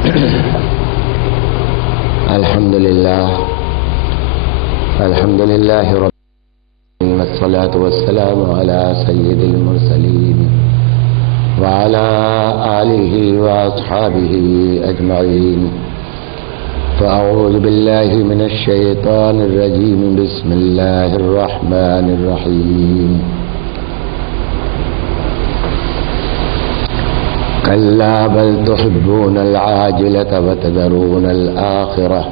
الحمد لله رب العالمين، والصلاة والسلام على سيد المرسلين وعلى آله وأصحابه أجمعين. فأعوذ بالله من الشيطان الرجيم. بسم الله الرحمن الرحيم. كلا بل تحبون العاجلة وتذرون الآخرة.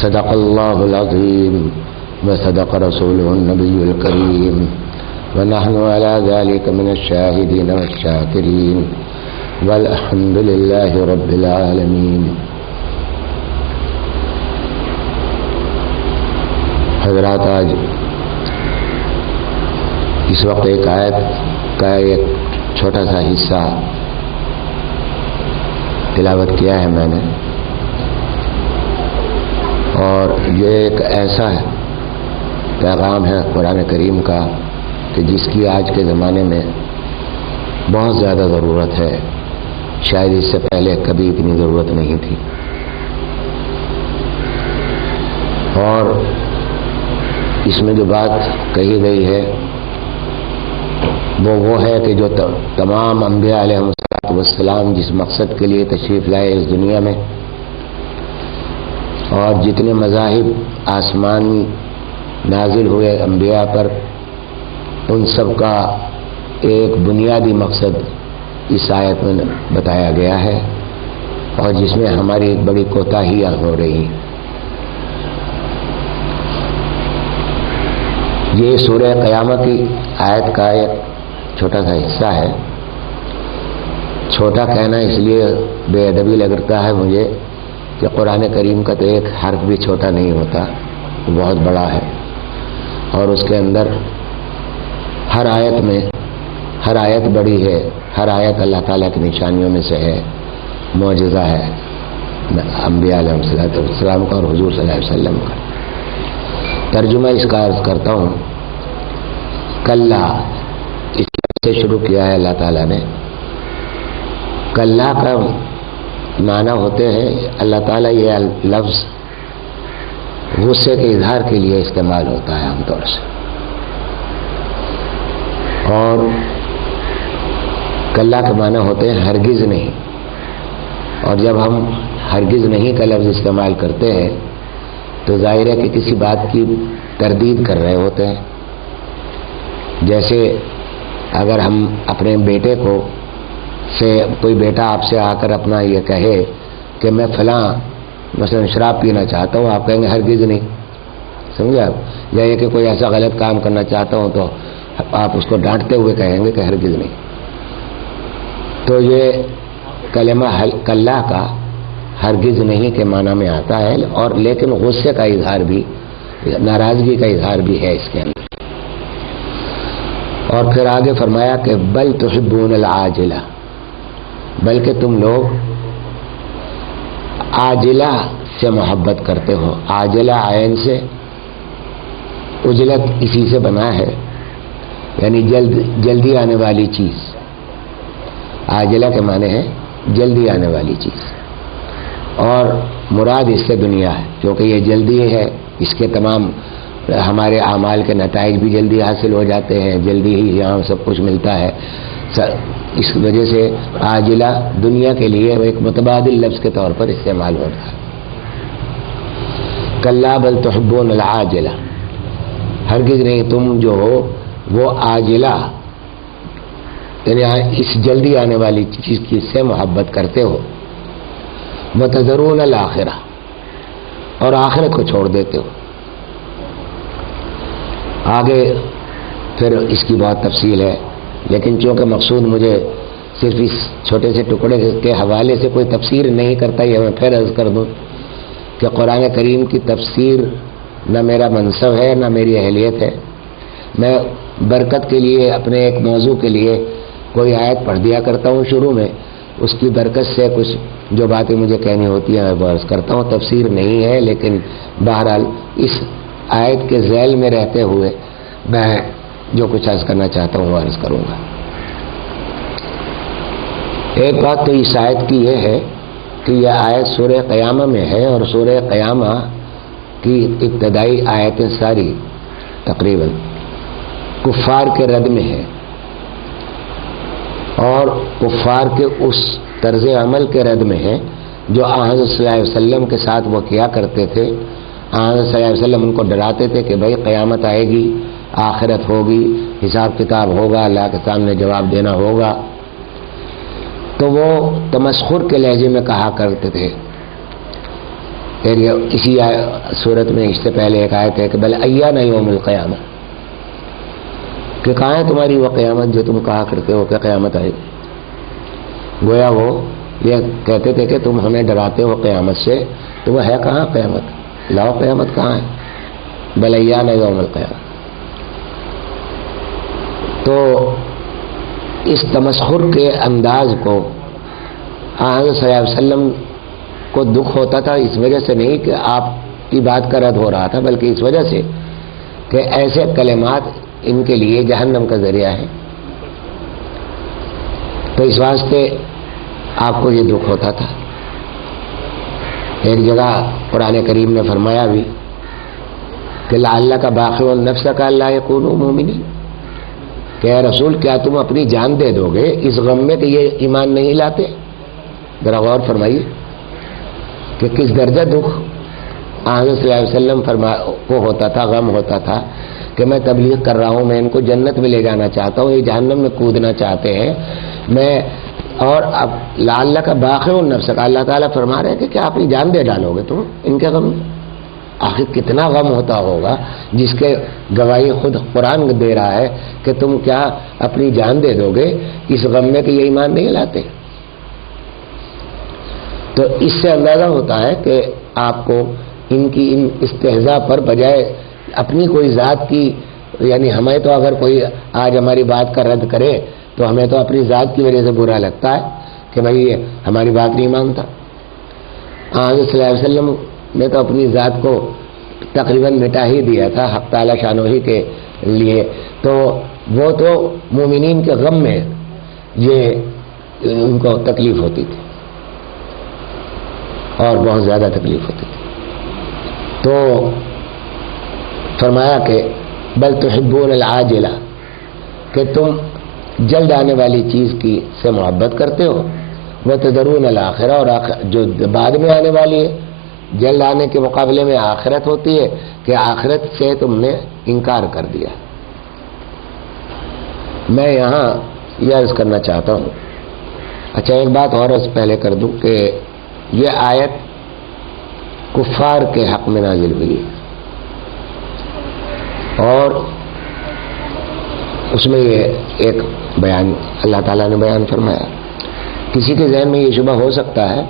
صدق الله العظيم وصدق رسوله النبي الكريم، ونحن على ذلك من الشاهدين والشاكرين، والحمد لله رب العالمين. حضرات، آج اس وقت ایک آیت کا ایک چھوٹا سا حصہ تلاوت کیا ہے میں نے، اور یہ ایک ایسا پیغام ہے قرآن کریم کا کہ جس کی آج کے زمانے میں بہت زیادہ ضرورت ہے. شاید اس سے پہلے کبھی اتنی ضرورت نہیں تھی. اور اس میں جو بات کہی گئی ہے وہ ہے کہ جو تمام انبیاء علیہ السلام جس مقصد کے لیے تشریف لائے اس دنیا میں، اور جتنے مذاہب آسمانی نازل ہوئے انبیاء پر، ان سب کا ایک بنیادی مقصد اس آیت میں بتایا گیا ہے، اور جس میں ہماری ایک بڑی کوتاہیاں ہو رہی ہیں. یہ سورہ قیامت کی آیت کا ایک چھوٹا سا حصہ ہے. چھوٹا کہنا اس لیے بے ادبی لگتا ہے مجھے کہ قرآن کریم کا تو ایک حرف بھی چھوٹا نہیں ہوتا، بہت بڑا ہے. اور اس کے اندر ہر آیت بڑی ہے. ہر آیت اللہ تعالیٰ کی نشانیوں میں سے ہے، معجزہ ہے انبیاء علیہ السلام کا اور حضور صلی اللہ علیہ وسلم کا. ترجمہ اس کا عرض کرتا ہوں. کلا، اس سے شروع کیا ہے اللہ تعالیٰ نے. کلا کا معنی ہوتے ہیں، اللہ تعالیٰ یہ لفظ غصے کے اظہار کے لیے استعمال ہوتا ہے عام طور سے. اور کلا کے معنی ہوتے ہیں ہرگز نہیں. اور جب ہم ہرگز نہیں کا لفظ استعمال کرتے ہیں تو ظاہر ہے کہ کسی بات کی تردید کر رہے ہوتے ہیں. جیسے اگر ہم اپنے بیٹے کو سے کوئی بیٹا آپ سے آ کر اپنا یہ کہے کہ میں فلاں مثلا شراب پینا چاہتا ہوں، آپ کہیں گے ہرگز نہیں. سمجھے آپ؟ یا یہ کہ کوئی ایسا غلط کام کرنا چاہتا ہوں تو آپ اس کو ڈانٹتے ہوئے کہیں گے کہ ہرگز نہیں. تو یہ کلمہ کلا کا ہرگز نہیں کے معنی میں آتا ہے، اور لیکن غصے کا اظہار بھی، ناراضگی کا اظہار بھی ہے اس کے اندر. اور پھر آگے فرمایا کہ بل تحبون العاجلہ، بلکہ تم لوگ عاجلہ سے محبت کرتے ہو. عاجلہ عین سے، عجلت اسی سے بنا ہے، یعنی جلدی آنے والی چیز. عاجلہ کے معنی ہے جلدی آنے والی چیز، اور مراد اس سے دنیا ہے، کیونکہ یہ جلدی ہے. اس کے تمام ہمارے اعمال کے نتائج بھی جلدی حاصل ہو جاتے ہیں، جلدی ہی یہاں سب کچھ ملتا ہے. اس وجہ سے عاجلہ دنیا کے لیے ایک متبادل لفظ کے طور پر استعمال ہوتا ہے. کلا بل تحبون العاجلہ، ہرگز نہیں تم جو ہو وہ عاجلہ یعنی اس جلدی آنے والی چیز سے محبت کرتے ہو. وتذرون الآخرہ، اور آخرت کو چھوڑ دیتے ہو. آگے پھر اس کی بہت تفصیل ہے، لیکن چونکہ مقصود مجھے صرف اس چھوٹے سے ٹکڑے کے حوالے سے کوئی تفسیر نہیں کرتا، یہ میں پھر عرض کر دوں کہ قرآن کریم کی تفسیر نہ میرا منصب ہے نہ میری اہلیت ہے. میں برکت کے لیے اپنے ایک موضوع کے لیے کوئی آیت پڑھ دیا کرتا ہوں شروع میں، اس کی برکت سے کچھ جو باتیں مجھے کہنی ہوتی ہیں میں عرض کرتا ہوں. تفسیر نہیں ہے، لیکن بہرحال اس آیت کے ذیل میں رہتے ہوئے میں جو کچھ عرض کرنا چاہتا ہوں وہ عرض کروں گا. ایک بات تو اس آیت کی یہ ہے کہ یہ آیت سورہ قیامہ میں ہے، اور سورہ قیامہ کی ابتدائی آیتیں ساری تقریباً کفار کے رد میں ہے، اور کفار کے اس طرز عمل کے رد میں ہے جو حضرت صلی اللہ علیہ وسلم کے ساتھ وہ کیا کرتے تھے۔ حضرت صلی اللہ علیہ وسلم ان کو ڈراتے تھے کہ بھائی قیامت آئے گی، آخرت ہوگی، حساب کتاب ہوگا، اللہ کے سامنے جواب دینا ہوگا، تو وہ تمسخر کے لہجے میں کہا کرتے تھے۔ اسی صورت میں اس سے پہلے ایک آیت ہے کہ بل ایانا یوم القیامہ، کہ کہاں ہے تمہاری وہ قیامت جو تم کہا کرتے ہو کہ قیامت آئے گی۔ گویا وہ یہ کہتے تھے کہ تم ہمیں ڈراتے ہو قیامت سے، تو وہ ہے کہاں قیامت؟ لاؤ قیامت کہاں ہے؟ بل ایانا یوم القیامہ۔ تو اس تمسخر کے انداز کو حضرت صلی اللہ علیہ وسلم کو دکھ ہوتا تھا، اس وجہ سے نہیں کہ آپ کی بات کا رد ہو رہا تھا، بلکہ اس وجہ سے کہ ایسے کلمات ان کے لیے جہنم کا ذریعہ ہے۔ تو اس واسطے آپ کو یہ دکھ ہوتا تھا۔ ایک جگہ قرآن کریم نے فرمایا بھی کہ لعلک باخع نفسک الا یکونوا مؤمنین، کہ اے رسول کیا تم اپنی جان دے دو گے اس غم میں کہ یہ ایمان نہیں لاتے؟ ذرا غور فرمائیے کہ کس درجہ دکھ حضرت صلی اللہ علیہ وسلم کو ہوتا تھا، غم ہوتا تھا کہ میں تبلیغ کر رہا ہوں، میں ان کو جنت میں لے جانا چاہتا ہوں، یہ جہنم میں کودنا چاہتے ہیں، میں اور اب لعلک باخع نفسک، اللہ تعالیٰ فرما رہے ہیں کہ کیا اپنی جان دے ڈالو گے تم ان کے غم میں؟ آخر کتنا غم ہوتا ہوگا جس کے گواہی خود قرآن دے رہا ہے کہ تم کیا اپنی جان دے دو گے اس غم میں کہ یہ ایمان نہیں لاتے۔ تو اس سے اندازہ ہوتا ہے کہ آپ کو ان کی ان استہزاء پر بجائے اپنی کوئی ذات کی، یعنی ہمیں تو اگر کوئی آج ہماری بات کا رد کرے تو ہمیں تو اپنی ذات کی وجہ سے برا لگتا ہے کہ بھائی یہ ہماری بات نہیں مانتا۔ حضرت صلی اللہ علیہ وسلم نے تو اپنی ذات کو تقریباً مٹا ہی دیا تھا حق تعالیٰ شانہ ہی کے لیے، تو وہ تو مومنین کے غم میں یہ ان کو تکلیف ہوتی تھی اور بہت زیادہ تکلیف ہوتی تھی۔ تو فرمایا کہ بل تحبون العاجلہ، کہ تم جلد آنے والی چیز کی سے محبت کرتے ہو، وتذرون الآخرہ، اور جو بعد میں آنے والی ہے، جلد آنے کے مقابلے میں آخرت ہوتی ہے کہ آخرت سے تم نے انکار کر دیا۔ میں یہاں یہ عرض کرنا چاہتا ہوں، اچھا ایک بات اور عرض پہلے کر دوں کہ یہ آیت کفار کے حق میں نازل ہوئی اور اس میں یہ ایک بیان اللہ تعالیٰ نے بیان فرمایا۔ کسی کے ذہن میں یہ شبہ ہو سکتا ہے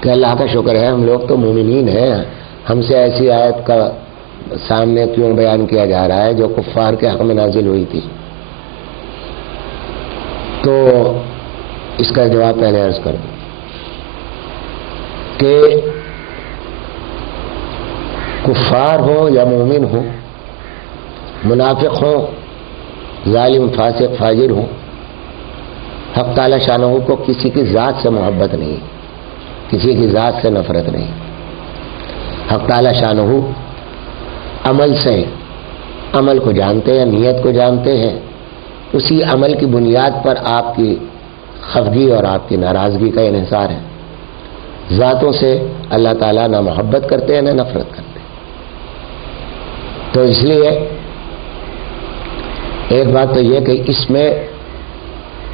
کہ اللہ کا شکر ہے ہم لوگ تو مومنین ہیں، ہم سے ایسی آیت کا سامنے کیوں بیان کیا جا رہا ہے جو کفار کے حق میں نازل ہوئی تھی؟ تو اس کا جواب پہلے عرض کر دوں کہ کفار ہوں یا مومن ہوں، منافق ہوں، ظالم فاسق فاجر ہوں، حق تعالی شانہ کو کسی کی ذات سے محبت نہیں، کسی کی ذات سے نفرت نہیں۔ حق تعالی شانہ عمل سے عمل کو جانتے ہیں، نیت کو جانتے ہیں، اسی عمل کی بنیاد پر آپ کی خفگی اور آپ کی ناراضگی کا انحصار ہے۔ ذاتوں سے اللہ تعالیٰ نہ محبت کرتے ہیں نہ نفرت کرتے ہیں۔ تو اس لیے ایک بات تو یہ کہ اس میں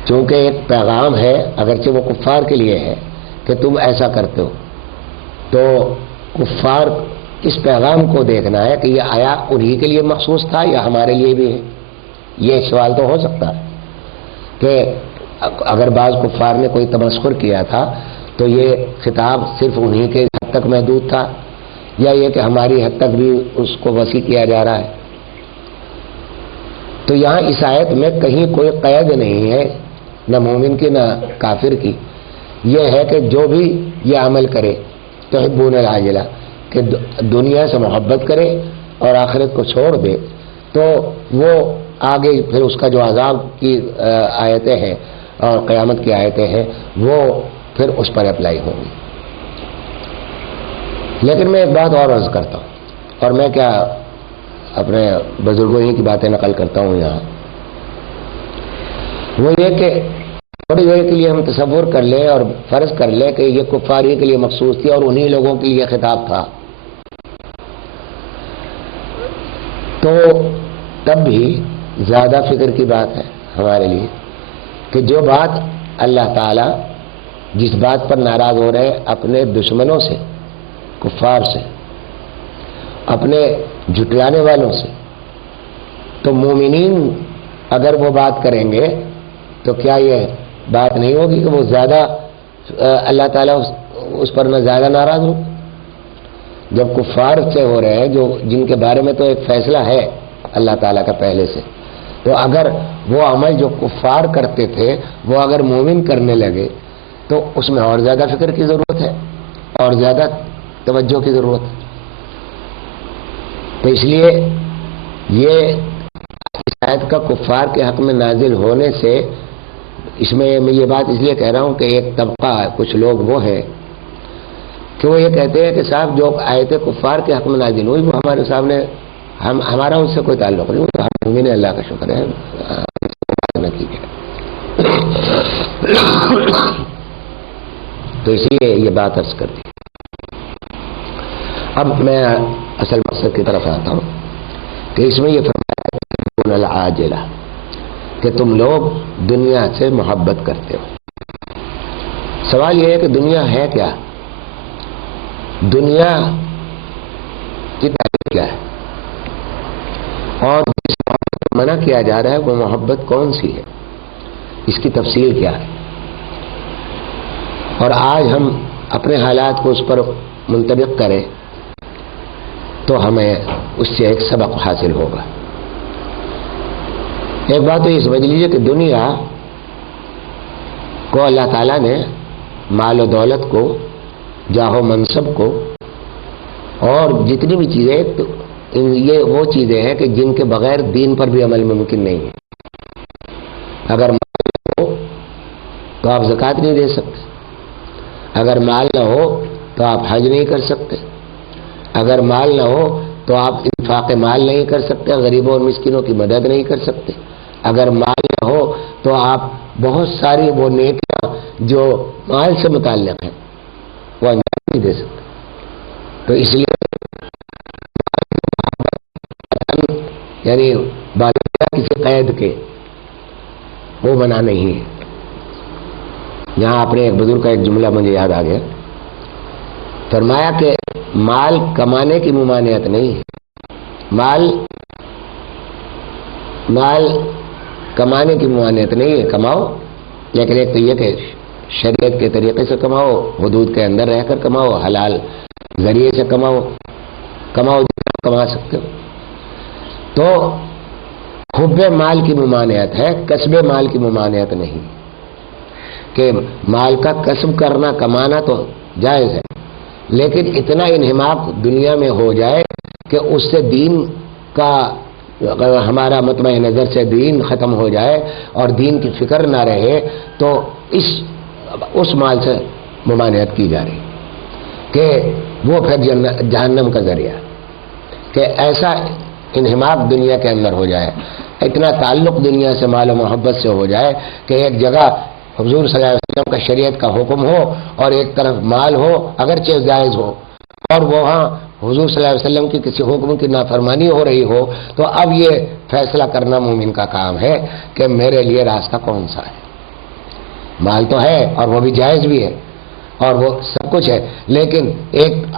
چونکہ ایک پیغام ہے، اگرچہ وہ کفار کے لیے ہے کہ تم ایسا کرتے ہو، تو کفار اس پیغام کو دیکھنا ہے کہ یہ آیا انہی کے لیے مخصوص تھا یا ہمارے لیے بھی ہے۔ یہ سوال تو ہو سکتا ہے کہ اگر بعض کفار نے کوئی تمسخر کیا تھا تو یہ خطاب صرف انہی کے حد تک محدود تھا، یا یہ کہ ہماری حد تک بھی اس کو وسیع کیا جا رہا ہے۔ تو یہاں اس آیت میں کہیں کوئی قید نہیں ہے، نہ مومن کی نہ کافر کی، یہ ہے کہ جو بھی یہ عمل کرے تحبون العاجلہ، کہ دنیا سے محبت کرے اور آخرت کو چھوڑ دے، تو وہ آگے پھر اس کا جو عذاب کی آیتیں ہیں اور قیامت کی آیتیں ہیں وہ پھر اس پر اپلائی ہوں گی۔ لیکن میں ایک بات اور عرض کرتا ہوں، اور میں کیا اپنے بزرگوں ہی کی باتیں نقل کرتا ہوں یہاں، وہ یہ کہ تھوڑی دیر کے لیے ہم تصور کر لیں اور فرض کر لیں کہ یہ کفار ہی کے لیے مخصوص تھی اور انہی لوگوں کے لیے خطاب تھا، تو تب بھی زیادہ فکر کی بات ہے ہمارے لیے کہ جو بات اللہ تعالی جس بات پر ناراض ہو رہے اپنے دشمنوں سے، کفار سے، اپنے جھٹلانے والوں سے، تو مومنین اگر وہ بات کریں گے تو کیا یہ بات نہیں ہوگی کہ وہ زیادہ اللہ تعالیٰ اس پر نہ زیادہ ناراض ہو؟ جب کفار سے ہو رہے ہیں جو جن کے بارے میں تو ایک فیصلہ ہے اللہ تعالیٰ کا پہلے سے، تو اگر وہ عمل جو کفار کرتے تھے وہ اگر مومن کرنے لگے تو اس میں اور زیادہ فکر کی ضرورت ہے اور زیادہ توجہ کی ضرورت ہے۔ تو اس لیے یہ اس آیت کا کفار کے حق میں نازل ہونے سے، اس میں میں یہ بات اس لیے کہہ رہا ہوں کہ ایک طبقہ کچھ لوگ وہ ہے کہ وہ یہ کہتے ہیں کہ صاحب جو آیت کفار کے حق میں نازل ہوئی وہ ہمارے سامنے ہمارا اس سے کوئی تعلق نہیں، ہم مومن ہیں، اللہ کا شکر ہے، نہ کیجیے۔ تو اسی لیے یہ بات عرض کر دی۔ اب میں اصل مقصد کی طرف آتا ہوں کہ اس میں یہ فرمایا العاجلہ کہ تم لوگ دنیا سے محبت کرتے ہو۔ سوال یہ ہے کہ دنیا ہے کیا؟ دنیا کی تعریف کیا ہے؟ اور جس محبت کو منع کیا جا رہا ہے وہ محبت کون سی ہے؟ اس کی تفصیل کیا ہے؟ اور آج ہم اپنے حالات کو اس پر منطبق کریں تو ہمیں اس سے ایک سبق حاصل ہوگا۔ ایک بات تو یہ سمجھ لیجیے کہ دنیا کو اللہ تعالیٰ نے مال و دولت کو، جاہ و منصب کو، اور جتنی بھی چیزیں، یہ وہ چیزیں ہیں کہ جن کے بغیر دین پر بھی عمل ممکن نہیں ہے۔ اگر مال ہو تو آپ زکوٰۃ نہیں دے سکتے، اگر مال نہ ہو تو آپ حج نہیں کر سکتے، اگر مال نہ ہو تو آپ انفاق مال نہیں کر سکتے، غریبوں اور مسکینوں کی مدد نہیں کر سکتے، اگر مال نہ ہو تو آپ بہت ساری وہ نیکیاں جو مال سے متعلق ہیں وہ انجام نہیں دے سکتے۔ تو اس لیے یعنی بالا کسی قید کے وہ بنا نہیں ہے۔ یہاں اپنے ایک بزرگ کا ایک جملہ مجھے یاد آ گیا، فرمایا کہ مال کمانے کی ممانعت نہیں ہے، مال کمانے کی ممانعت نہیں ہے، کماؤ، لیکن ایک تو یہ کہ شریعت کے طریقے سے کماؤ، حدود کے اندر رہ کر کماؤ، حلال ذریعے سے کماؤ جتنا کما سکتے ہو۔ تو حب مال کی ممانعت ہے، کسب مال کی ممانعت نہیں، کہ مال کا کسب کرنا، کمانا تو جائز ہے، لیکن اتنا انہماک دنیا میں ہو جائے کہ اس سے دین کا، ہمارا مطمع نظر سے دین ختم ہو جائے اور دین کی فکر نہ رہے، تو اس مال سے ممانعت کی جا رہی کہ وہ پھر جہنم کا ذریعہ، کہ ایسا انہماک دنیا کے اندر ہو جائے، اتنا تعلق دنیا سے، مال و محبت سے ہو جائے کہ ایک جگہ حضور صلی اللہ علیہ وسلم کا شریعت کا حکم ہو اور ایک طرف مال ہو اگرچہ جائز ہو، اور وہاں حضور صلی اللہ علیہ وسلم کی کسی حکم کی نافرمانی ہو رہی ہو، تو اب یہ فیصلہ کرنا مومن کا کام ہے کہ میرے لیے راستہ کون سا ہے۔ مال تو ہے اور وہ بھی جائز بھی ہے اور وہ سب کچھ ہے، لیکن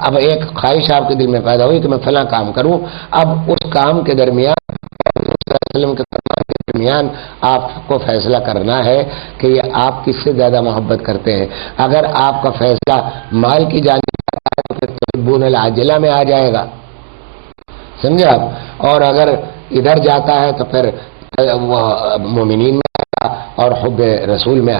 اب ایک خواہش آپ کے دل میں پیدا ہوئی کہ میں فلاں کام کروں، اب اس کام کے درمیان حضور صلی اللہ علیہ وسلم کے فرمان کے درمیان آپ کو فیصلہ کرنا ہے کہ یہ آپ کس سے زیادہ محبت کرتے ہیں۔ اگر آپ کا فیصلہ مال کی جانب تو پھر تحبون العاجلہ میں آ جائے گا، سمجھے آپ، اور اگر ادھر جاتا ہے تو پھر وہ مومنین میں آئے گا اور حب رسول میں